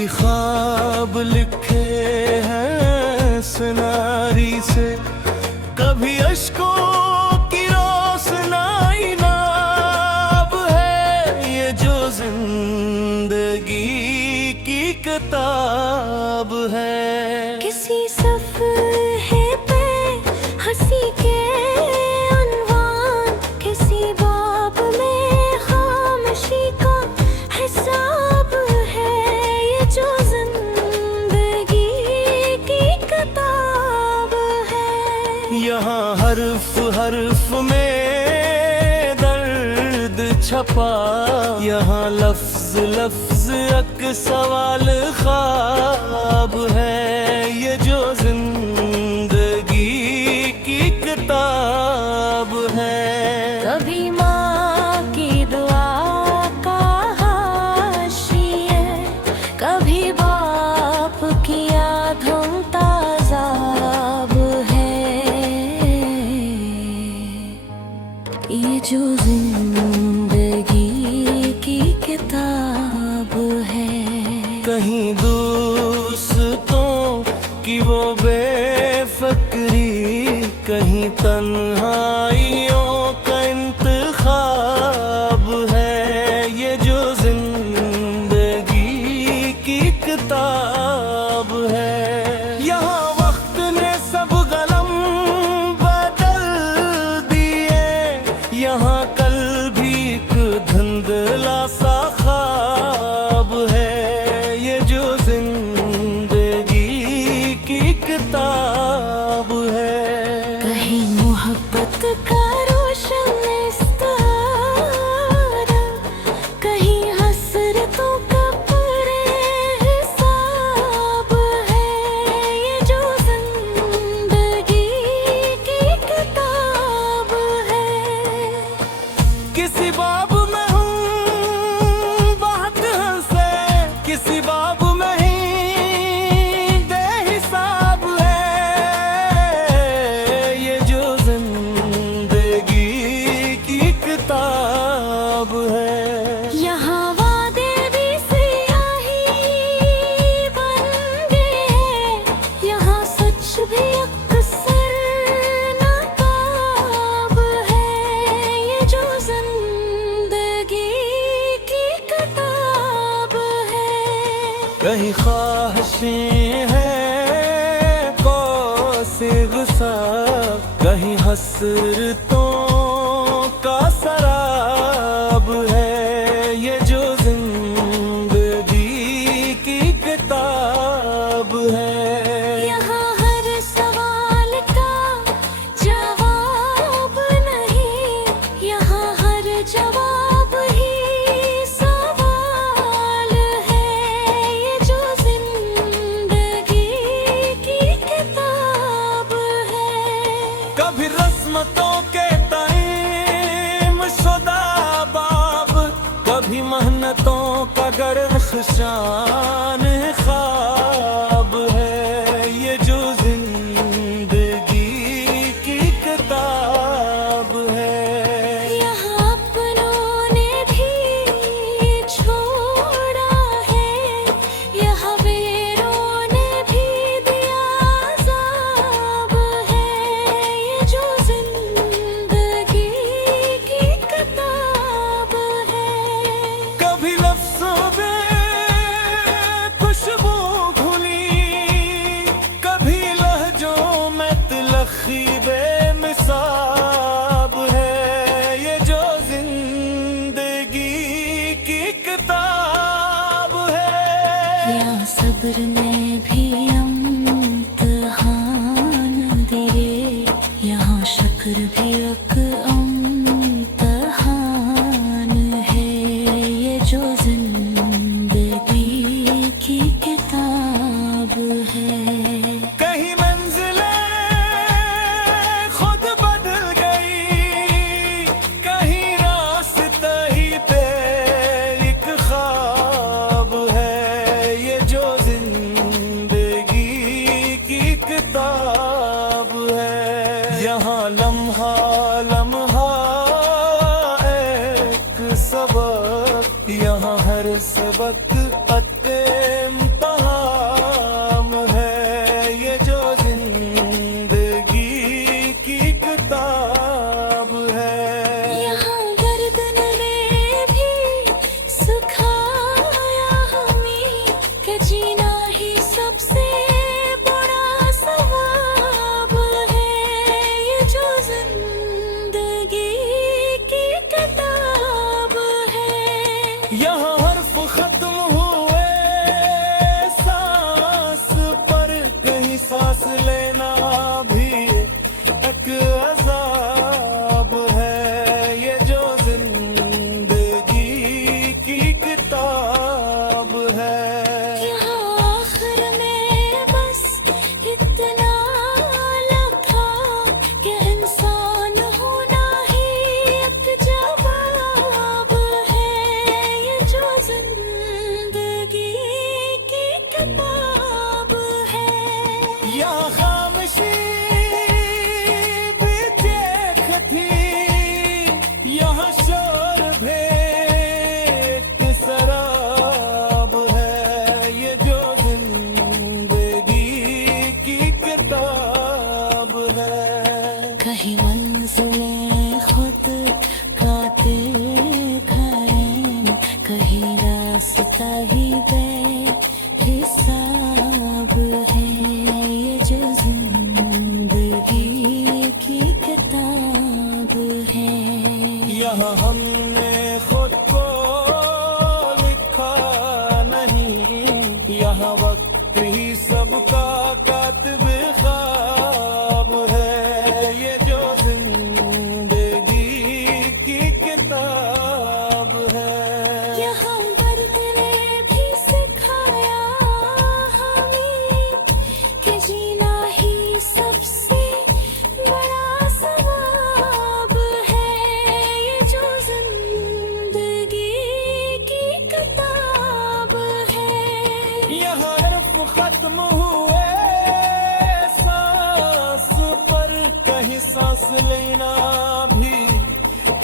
कभी ख्वाब लिखे हैं सिनारी से, कभी अश्कों की रोशनाई नाब है। ये जो जिंदगी की किताब है। किसी सफ़हे पे हंसी के अनवान, किसी बाब में खामोशी का हिसाब है। ये जो जिंदगी की किताब है। यहाँ हर्फ हर्फ में दर्द छपा, यहाँ लफ्ज लफ्ज एक सवाल ख्वाब है। ये जो जिंदगी की किताब है। कभी माँ की दुआ का हाशिया, कभी बाप की यादों ताज़ाब है। ये जो जिंदगी की किताब है। कहीं दोस्तों की वो बेफिक्री, कहीं तन्हाइयों का इंतखाब है। ये जो जिंदगी की किताब है। यहाँ वक्त ने सब गलम बदल दिए, यहाँ कल भी एक धुंधला सा ख्वाब है। ये जो जिंदगी की किताब है। कहीं मोहब्बत का रोशन इस्तारा, कहीं हसरतों का हिसाब है। ये जो जिंदगी की किताब है। किसी बाब में हूँ बहुत हंसे, किसी बाब में ही बेहिसाब है। ये जो जिंदगी की किताब है। यहाँ वादे भी सियाही बन गए, यहाँ सच भी अक्सर नकाब है। ये जो जिंदगी की किताब है। कहीं ख्वाहिशें हैं कौसे गुस्सा, कहीं हसरतों का सराब है। ये जो जिंदगी की किताब है। यहाँ हर सवाल का जवाब नहीं, यहाँ हर जवाब ही सवाल है। ये जो जिंदगी की किताब है। कभी रस्मतों के ताईम शुदा बाब, कभी मेहनतों का गर्दशान ख्वाब है। ये जो जिंदगी की किताब है। यहाँ अपनों ने भी छोड़ा है, यहाँ वेरों ने भी दिया अज़ाब है। ये जो जिंदगी की किताब है। कभी लफ्ज़ों में खुशबू घुली, कभी लहजों में तिलखी बेमिसाब है। ये जो जिंदगी की किताब है। यहाँ सब्र ने भी इम्तिहान दिए, यहाँ शुक्र भी एक इम्तिहान है। ये जो जिंदगी की किताब है। कहीं मंजिलें खुद बदल गई, कहीं रास्ता ही एक ख्वाब है। ये जो जिंदगी की किताब है। यहाँ लम्हा जीना ही सबसे बड़ा सवाब है, ये जो जिंदगी की किताब है। यहाँ हर्फ खत्म हुए सांस पर, कहीं सांस लेना भी एक अजाब है, ये जो जिंदगी की किताब है। यहाँ आखिर में बस इतना लिखा कि इंसान होना ही एक जवाब है, ये जो जिंदगी की किताब है। यहाँ खामोशी भी चेख थी, यहाँ शोर भेंट शराब है, ये जो जिंदगी की किताब है। कहीं मंजिलें खुद कातिल खाएं, कहीं रास्ता ही बेहिसाब है, ये जो जिंदगी की किताब है। यहाँ हमने खुद को लिखा नहीं, यहाँ वक्त ही सबका कातिब ख्वाब है, ये जो जिंदगी की किताब है। यहाँ दर्द ने भी सिखाया हमें कि जीना ही सबसे बड़ा सवाब है, ये जो जिंदगी की किताब है। यहाँ हर्फ खत्म हुए सांस पर, कहीं सांस लेना भी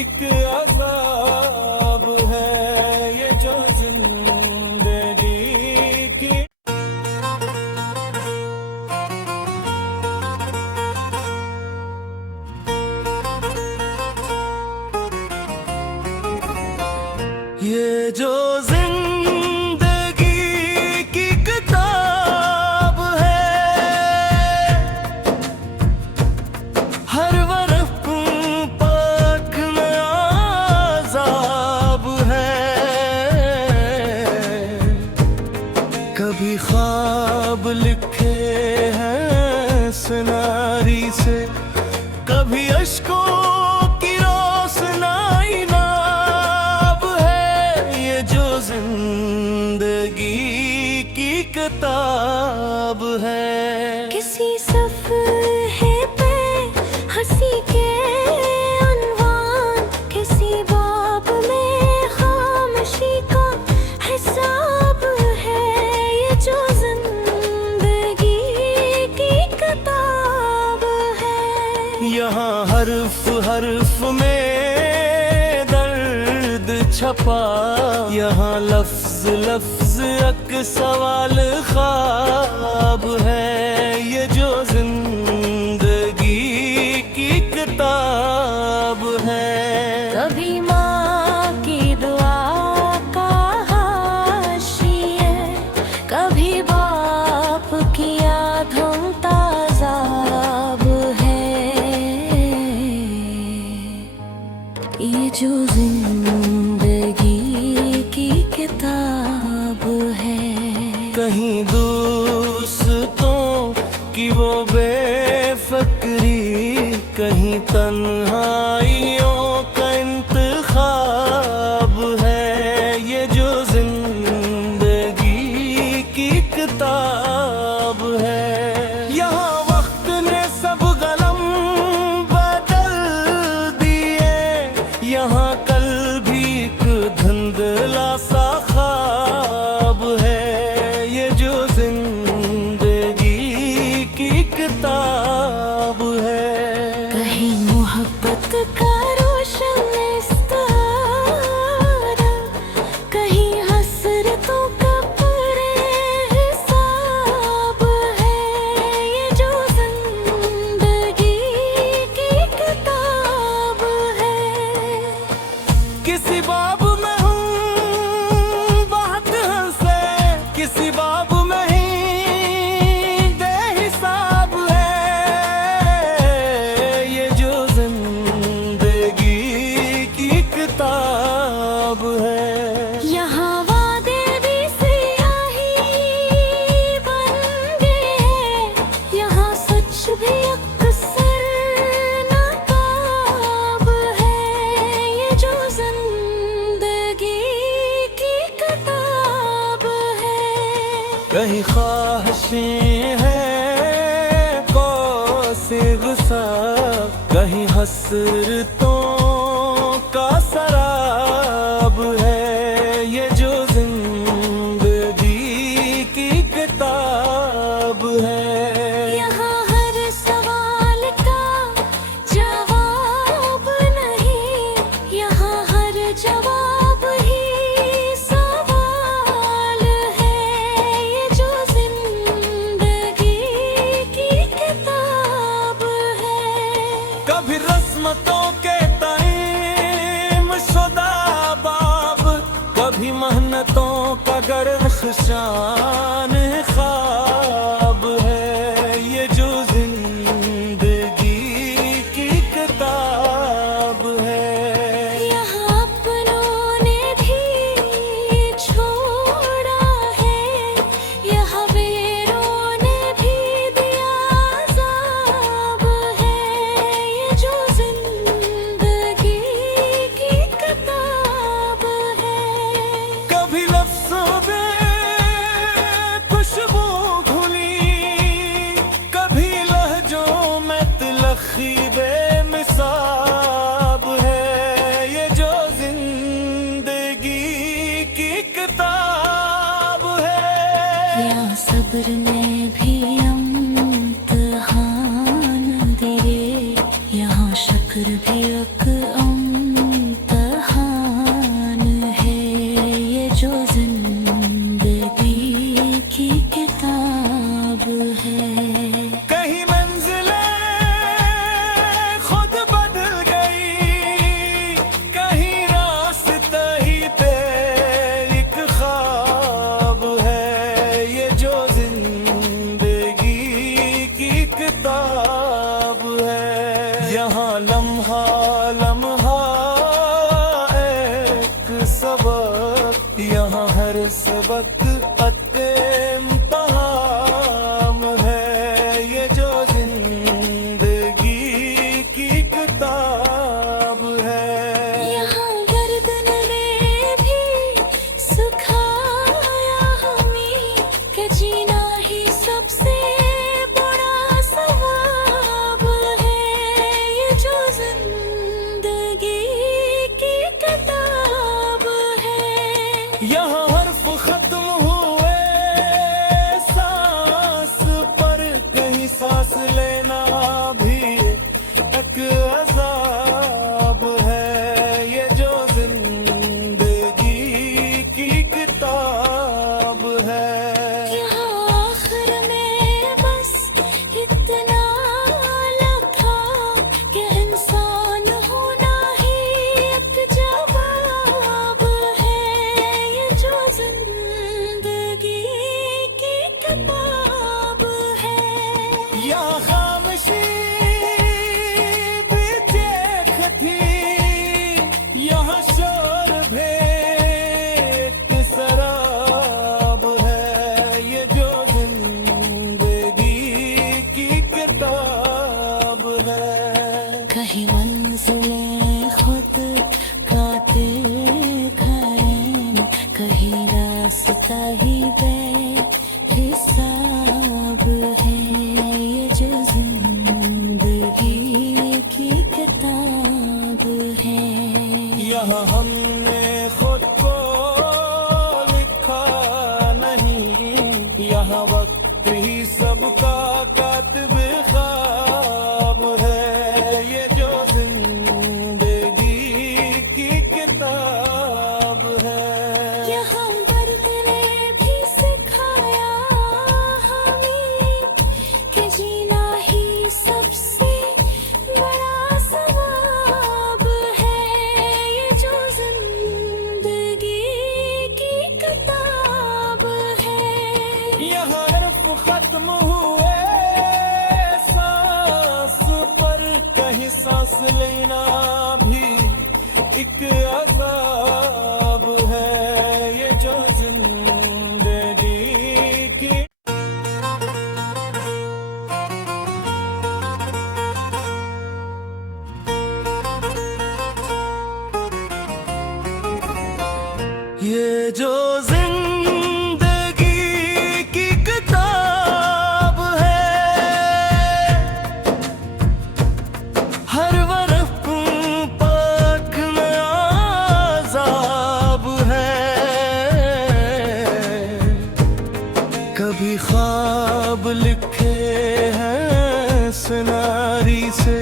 एक अजाब है, ये जो जिंदगी की। ये जो जिंदगी की किताब है, हर वर्फ पाक में आज़ाब है। कभी ख्वाब लिखे हैं सिनारी से, कभी अश्कों की रोशनाई नाब है, ये जो जिंदगी की किताब है। किसी सफ़हे पे हंसी के अनवान, किसी बाब में खामोशी का हिसाब है, ये जो जिंदगी की किताब है। यहाँ हर्फ हर्फ में दर्द छपा, यहाँ लफ्ज लफ्ज एक सवाल ख्वाब है, ये जो जिंदगी की किताब है। कभी माँ की दुआ का हाशिया, कभी बाप की यादों ताज़ाब है, ये जो जिंदगी की किताब है। कहीं दोस्तों की वो बेफिक्री, कहीं तन्हाइयों का इंतखाब है, ये जो जिंदगी की किताब है। यहाँ वक्त ने सब गलम बदल दिए, यहाँ कल भी एक धुंधला सा ख्वाब है, ये जो जिंदगी की किताब है। कहीं मोहब्बत का रोशन इस्तारा, कहीं हसरतों का परे हिसाब कहीं ख्वाहिशें हैं कौसे गुस्सा, कहीं हसरतों का सराब है ये जो जिंदगी की किताब है। यहाँ हर सवाल का जवाब नहीं, यहाँ हर जवाब ही सवाल है ये जो जिंदगी की किताब है। कभी रस्मतों के ताईम शुदा बाब, कभी मेहनतों का गर्दशान ख्वाब है ये जो जिंदगी की किताब है। यहाँ अपनों ने भी छोड़ा है, यहाँ वेरों ने भी दिया अज़ाब है ये जो जिंदगी की किताब है। कभी लफ्ज़ों में खुशबू घुली, कभी लहजों में तिलखी बेमिसाब है ये जो जिंदगी की किताब है। यहाँ सब्र ने भी इम्तिहान दिए, यहाँ शुक्र भी एक इम्तिहान है ये जो जिंदगी की किताब है। कहीं मंजिलें खुद बदल गई, कहीं रास्ता ही एक ख्वाब है ये जो जिंदगी की किताब है। यहाँ लम्हा लम्हा एक सबक, यहाँ हर सबक इम्तिहान है ये जो जिंदगी की किताब है। यहाँ गर्दन ने भी सुखाया हमें कि जीना ही सबसे बड़ा सवाब है ये जो जिंदगी की किताब है। यहाँ हर्फ खत्म हुए सांस पर, कहीं सांस लेना भी एक अज़ाब है ये जो जिंदगी की किताब है। यहाँ आखिर में बस इतना लिखा कि इंसान होना ही एक जवाब है ये जो जिंदगी की किताब है। यहाँ खामोशी भी देख थी, यहाँ शोर भेंट शराब है ये जो जिंदगी की किताब है। कहीं मंजिलें खुद काते खाएं, कहीं रास्ता ही बेहिसाब है ये जो जिंदगी की किताब है। यहाँ हमने खुद को लिखा नहीं, यहाँ वक्त ही सबका कातिब ख्वाब है ये जो जिंदगी की किताब है। यहाँ दर्द ने भी सिखाया हमें कि जीना ही सबसे बड़ा सवाब है ये जो जिंदगी की किताब है। यहाँ हर्फ खत्म हुए सांस पर, कहीं सांस लेना भी एक अज़ाब है ये जो जिंदगी की। ये जो जिंदगी की कभी ख्वाब लिखे हैं सिनारी से,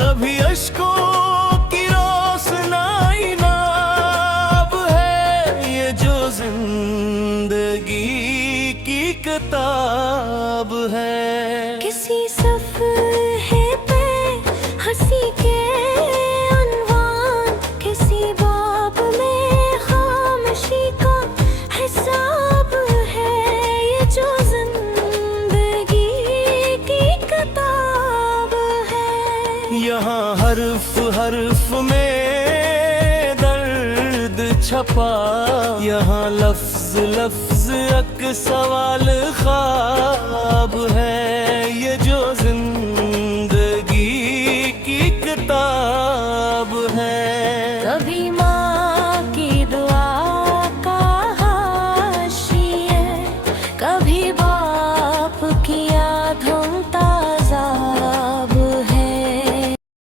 कभी अश्कों की रोशनाई नाब है। ये जो जिंदगी की किताब है। किसी सफ़हे पे हंसी के अनवान, किसी बाब में खामोशी का हिसाब है। ये जो जिंदगी की किताब है। यहाँ हर्फ हर्फ में दर्द छपा, यहाँ लफ्ज लफ्ज एक सवाल ख्वाब है।